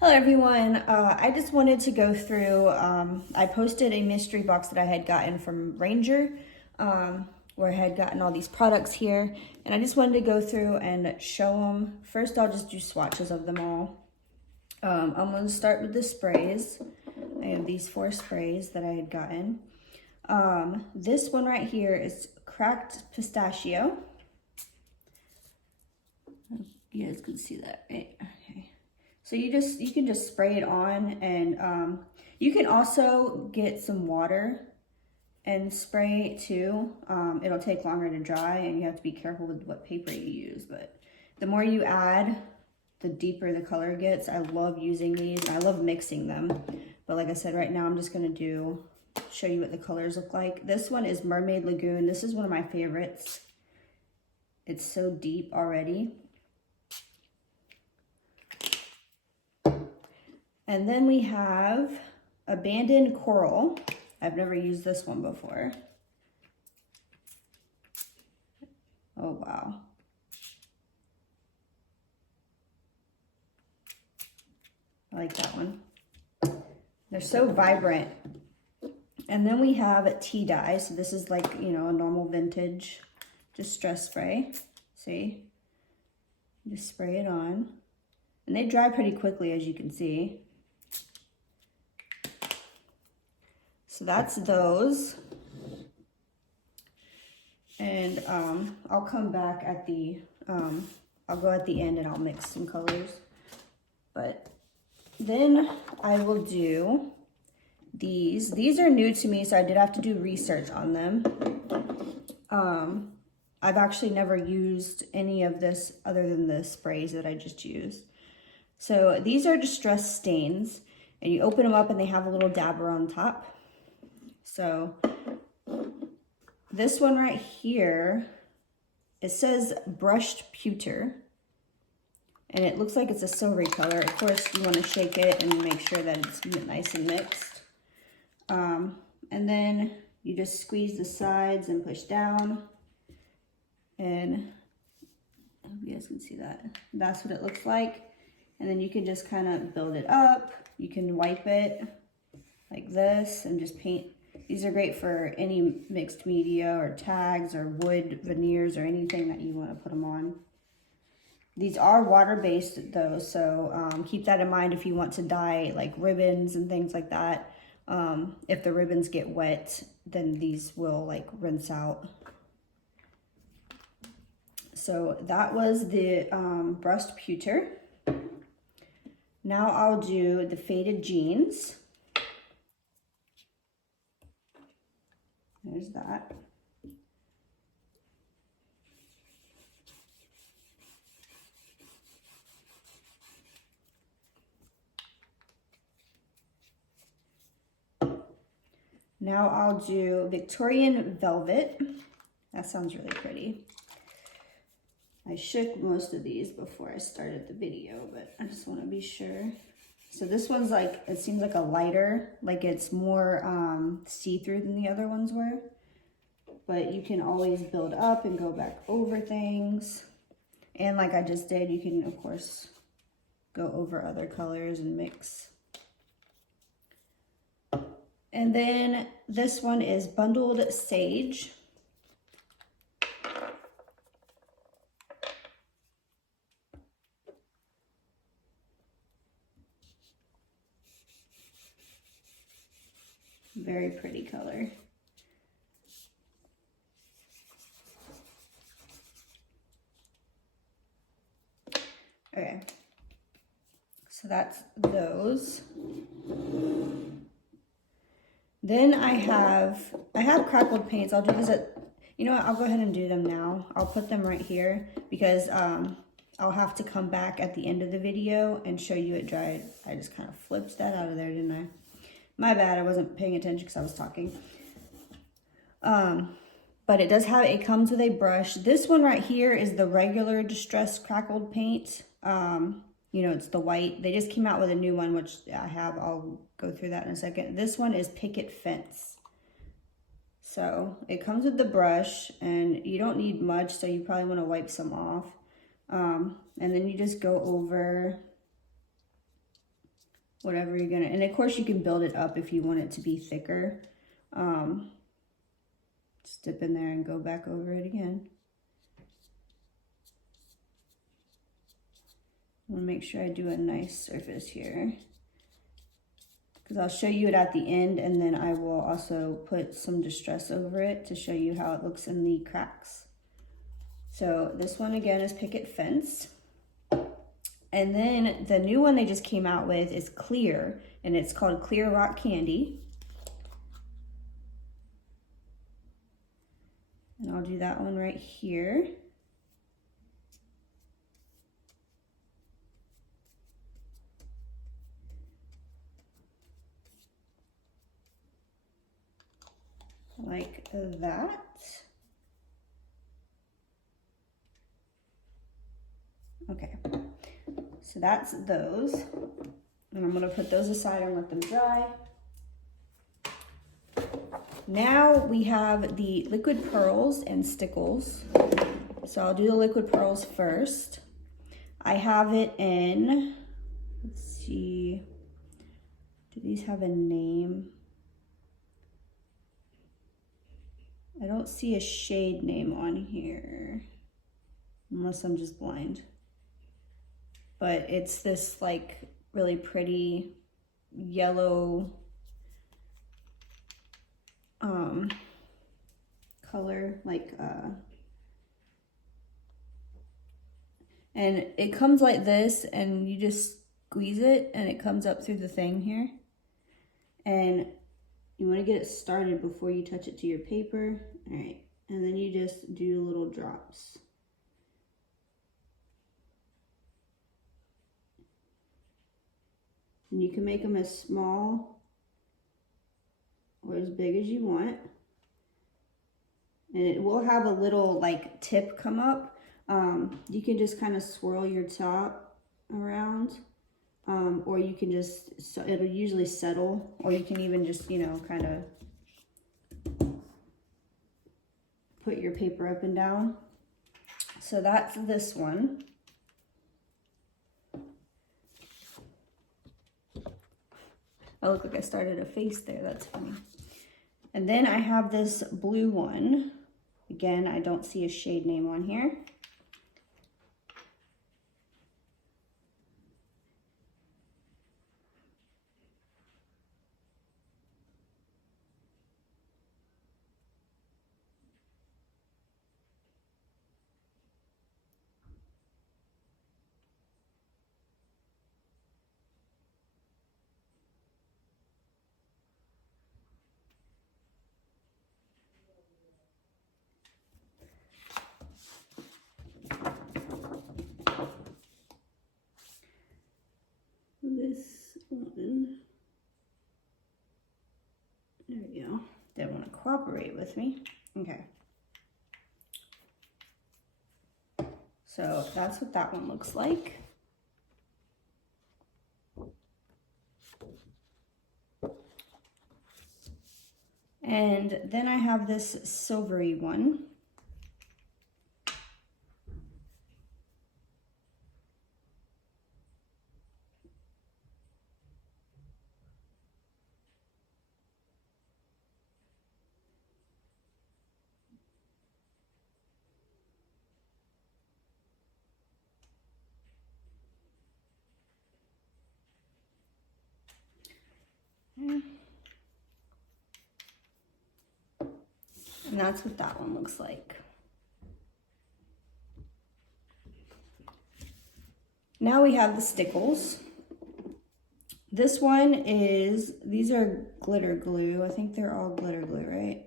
Hello everyone, I just wanted to go through, I posted a mystery box that I had gotten from Ranger, where I had gotten all these products here, and I just wanted to go through and show them. First I'll just do swatches of them all. I'm going to start with the sprays. I have these 4 sprays that I had gotten. This one right here is cracked pistachio. You guys can see that, right? Okay. So you can just spray it on, and you can also get some water and spray it too. It'll take longer to dry, and you have to be careful with what paper you use, but the more you add, the deeper the color gets. I love using these. I love mixing them, but like I said, right now I'm just gonna show you what the colors look like. This one is Mermaid Lagoon. This is one of my favorites. It's so deep already. And then we have Abandoned Coral. I've never used this one before. Oh, wow. I like that one. They're so vibrant. And then we have Tea Dye. So this is like, you know, a normal vintage distress spray. See? Just spray it on. And they dry pretty quickly, as you can see. So that's those. And I'll come back at the, I'll go at the end and I'll mix some colors. But then I will do these. These are new to me, so I did have to do research on them. I've actually never used any of this other than the sprays that I just used. So these are distress stains, and you open them up and they have a little dabber on top. So this one right here, it says brushed pewter, and it looks like it's a silvery color. Of course, you want to shake it and make sure that it's nice and mixed. And then you just squeeze the sides and push down, and I hope you guys can see that. That's what it looks like. And then you can just kind of build it up. You can wipe it like this and just paint. These are great for any mixed media or tags or wood veneers or anything that you want to put them on. These are water-based though, so keep that in mind if you want to dye like ribbons and things like that. If the ribbons get wet, then these will like rinse out. So that was the brushed pewter. Now I'll do the faded jeans. There's that. Now I'll do Victorian Velvet. That sounds really pretty. I shook most of these before I started the video, but I just want to be sure. So this one's like, it seems like a lighter, like it's more see-through than the other ones were. But you can always build up and go back over things. And like I just did, you can, of course, go over other colors and mix. And then this one is Bundled Sage. Very pretty color. Okay, so that's those. Then I have crackled paints. I'll do this you know what, I'll go ahead and do them now. I'll put them right here because I'll have to come back at the end of the video and show you it dried. I just kind of flipped that out of there, didn't I? My bad, I wasn't paying attention because I was talking. But it comes with a brush. This one right here is the regular distressed crackled paint. You know, it's the white. They just came out with a new one, which I have. I'll go through that in a second. This one is Picket Fence. So it comes with the brush, and you don't need much, so you probably want to wipe some off. And then you just go over whatever you're gonna, and of course you can build it up if you want it to be thicker. Just dip in there and go back over it again. I want to make sure I do a nice surface here, because I'll show you it at the end, and then I will also put some distress over it to show you how it looks in the cracks. So this one again is Picket Fence. And then the new one they just came out with is Clear, and it's called Clear Rock Candy. And I'll do that one right here. Like that. Okay, so that's those. And I'm gonna put those aside and let them dry. Now we have the liquid pearls and stickles. So I'll do the liquid pearls first. I have it in, let's see, do these have a name? I don't see a shade name on here, unless I'm just blind. But it's this like really pretty yellow color, like and it comes like this, and you just squeeze it and it comes up through the thing here, and you want to get it started before you touch it to your paper. All right, and then you just do little drops. And you can make them as small or as big as you want. And it will have a little like tip come up. You can just kind of swirl your top around, or you can just, so it'll usually settle, or you can even just, you know, kind of put your paper up and down. So that's this one. I look like I started a face there, that's funny. And then I have this blue one. Again, I don't see a shade name on here. This one, there we go. They want to cooperate with me. Okay. So that's what that one looks like. And then I have this silvery one. And that's what that one looks like. Now we have the stickles. This one is, these are glitter glue. I think they're all glitter glue, right?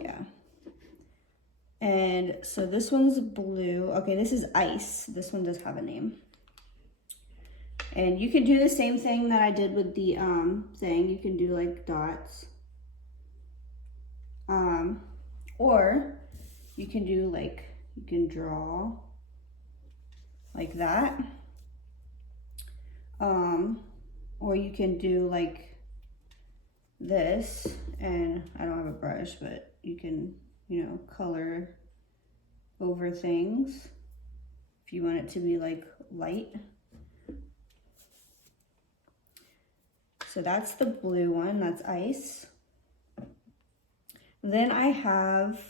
Yeah. And so this one's blue. Okay, this is ice. This one does have a name. And you can do the same thing that I did with the thing. You can do like dots. Or you can do like, you can draw like that. Or you can do like this, and I don't have a brush, but you can, you know, color over things if you want it to be like light. So that's the blue one, that's ice. Then I have,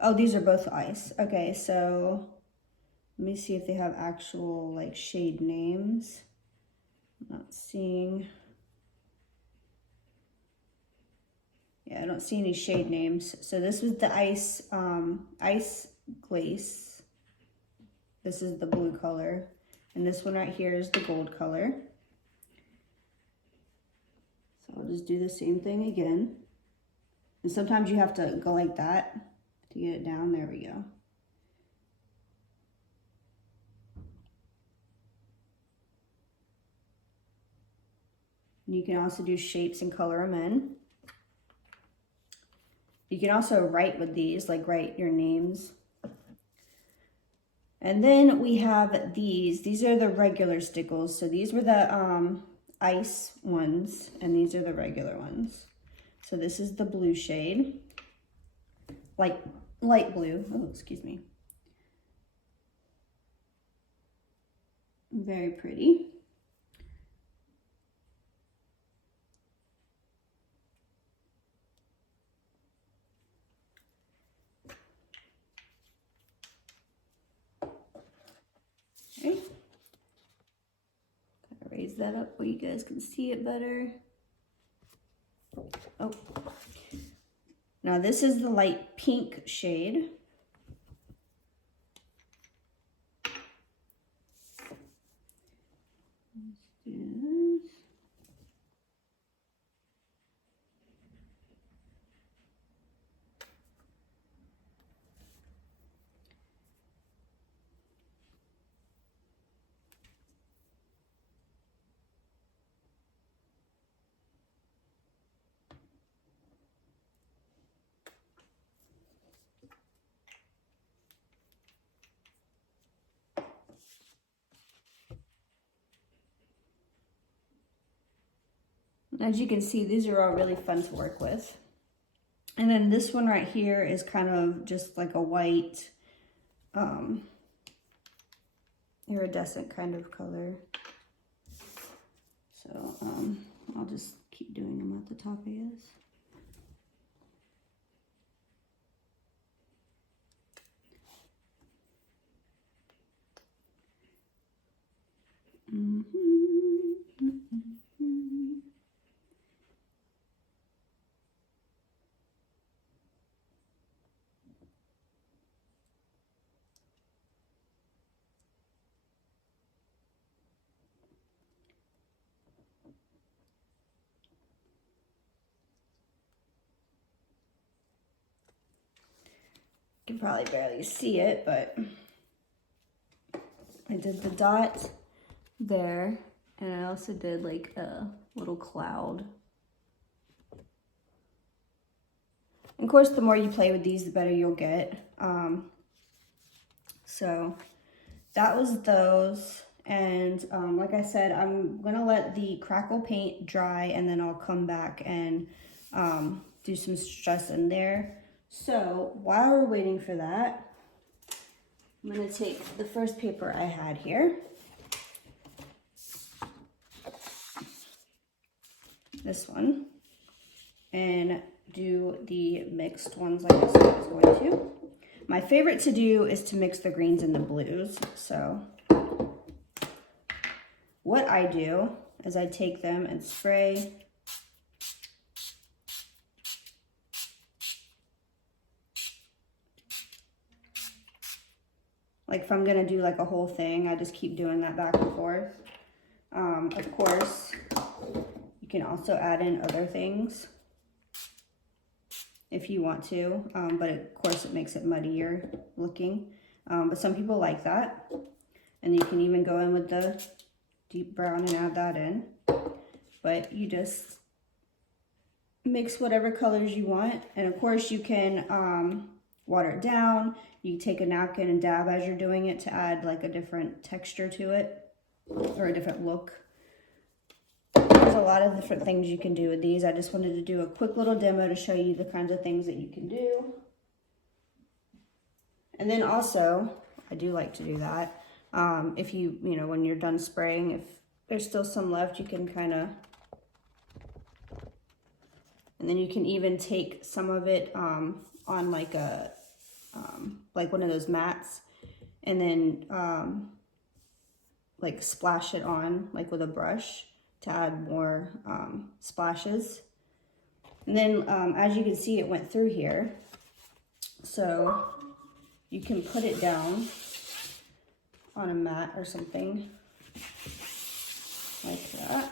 oh, these are both ice. Okay, so let me see if they have actual like shade names. I'm not seeing. Yeah, I don't see any shade names. So this was the ice, ice glaze. This is the blue color. And this one right here is the gold color. So I'll just do the same thing again. And sometimes you have to go like that to get it down. There we go. And you can also do shapes and color them in. You can also write with these, like write your names. And then we have these. These are the regular stickles. So these were the ice ones, and these are the regular ones. So this is the blue shade, light blue. Oh, excuse me. Very pretty. Okay. Gotta raise that up where you guys can see it better. Oh. Now this is the light pink shade. Let's do this. As you can see, these are all really fun to work with. And then this one right here is kind of just like a white, iridescent kind of color. So I'll just keep doing them at the top, I guess. You can probably barely see it, but I did the dot there, and I also did like a little cloud. And of course, the more you play with these, the better you'll get. So that was those. And like I said, I'm gonna let the crackle paint dry, and then I'll come back and do some stress in there. So while we're waiting for that, I'm gonna take the first paper I had here. This one. And do the mixed ones like I said I was going to. My favorite to do is to mix the greens and the blues. So what I do is I take them and spray. Like if I'm gonna do like a whole thing, I just keep doing that back and forth. Of course, you can also add in other things if you want to, but of course it makes it muddier looking. But some people like that. And you can even go in with the deep brown and add that in. But you just mix whatever colors you want. And of course you can water it down. You take a napkin and dab as you're doing it to add like a different texture to it or a different look. There's a lot of different things you can do with these. I just wanted to do a quick little demo to show you the kinds of things that you can do. And then also, I do like to do that. If you know, when you're done spraying, if there's still some left, you can kind of And then you can even take some of it on like like one of those mats, and then like splash it on like with a brush to add more splashes. And then as you can see, it went through here. So you can put it down on a mat or something like that.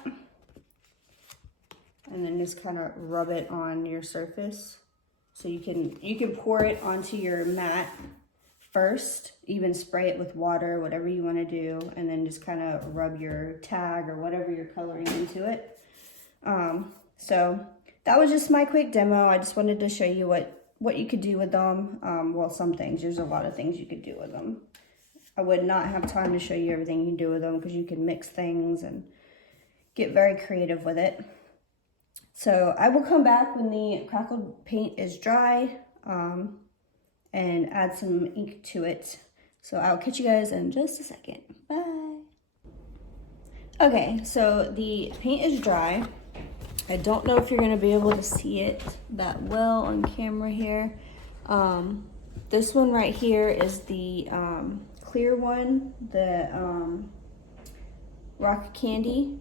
And then just kind of rub it on your surface. So you can pour it onto your mat first, even spray it with water, whatever you want to do, and then just kind of rub your tag or whatever you're coloring into it. So that was just my quick demo. I just wanted to show you what you could do with them. Well, some things. There's a lot of things you could do with them. I would not have time to show you everything you can do with them because you can mix things and get very creative with it. So I will come back when the crackled paint is dry and add some ink to it. So I'll catch you guys in just a second. Bye. Okay, so the paint is dry. I don't know if you're gonna be able to see it that well on camera here. This one right here is the clear one, the rock candy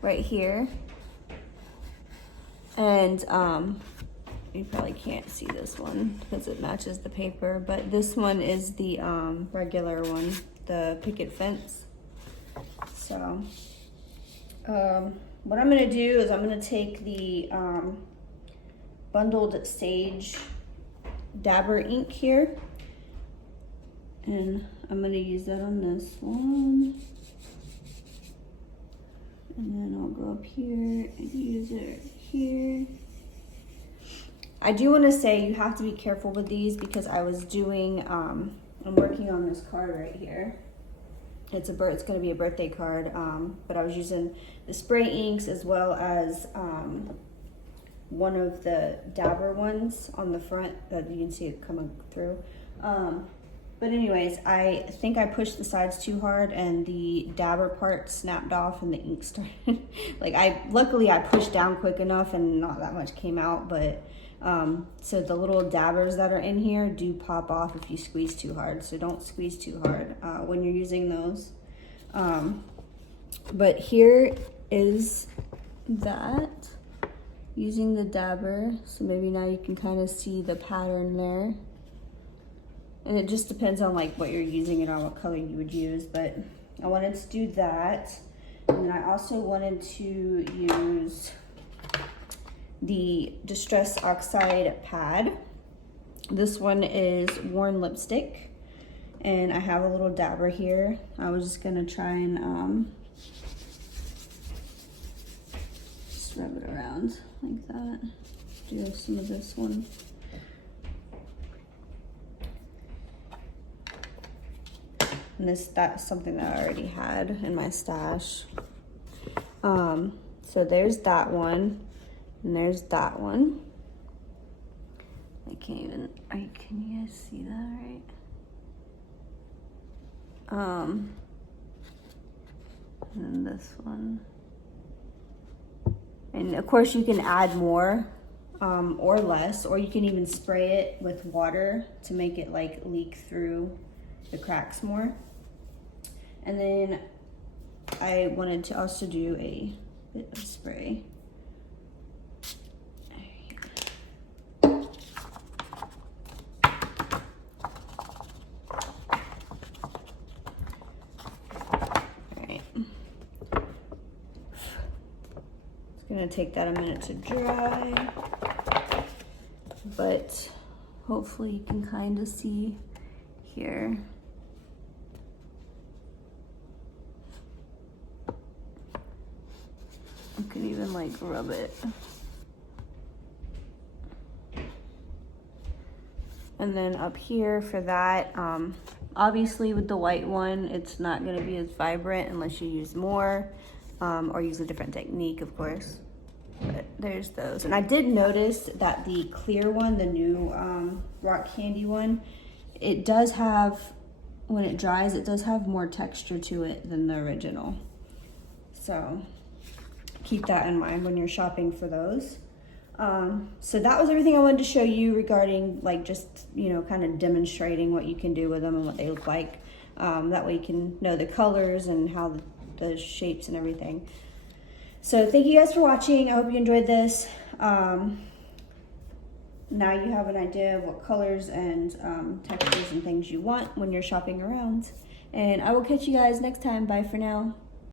right here. And you probably can't see this one because it matches the paper, but this one is the regular one, the picket fence. So what I'm gonna do is I'm gonna take the bundled sage dabber ink here, and I'm gonna use that on this one. And then I'll go up here and use it here. I do want to say you have to be careful with these because I was doing, I'm working on this card right here. It's going to be a birthday card, but I was using the spray inks as well as one of the dabber ones on the front that you can see it coming through. But anyways, I think I pushed the sides too hard and the dabber part snapped off and the ink started. Luckily I pushed down quick enough and not that much came out, but so the little dabbers that are in here do pop off if you squeeze too hard. So don't squeeze too hard when you're using those. But here is that using the dabber. So maybe now you can kind of see the pattern there. And it just depends on like what you're using it on, what color you would use, but I wanted to do that. And then I also wanted to use the Distress Oxide pad. This one is Worn Lipstick, and I have a little dabber here. I was just gonna try and just rub it around like that. Do some of this one. And that's something that I already had in my stash. So there's that one, and there's that one. I can't even, can you guys see that right? And then this one. And of course you can add more or less, or you can even spray it with water to make it like leak through the cracks more. And then I wanted to also do a bit of spray. Alright. It's gonna take that a minute to dry, but hopefully you can kind of see here. You can even like rub it. And then up here for that, obviously with the white one, it's not gonna be as vibrant unless you use more or use a different technique, of course. But there's those. And I did notice that the clear one, the new rock candy one, it does have, when it dries, it does have more texture to it than the original. So keep that in mind when you're shopping for those. So that was everything I wanted to show you regarding like just, you know, kind of demonstrating what you can do with them and what they look like. That way you can know the colors and how the shapes and everything. So thank you guys for watching. I hope you enjoyed this. Now you have an idea of what colors and textures and things you want when you're shopping around. And I will catch you guys next time. Bye for now.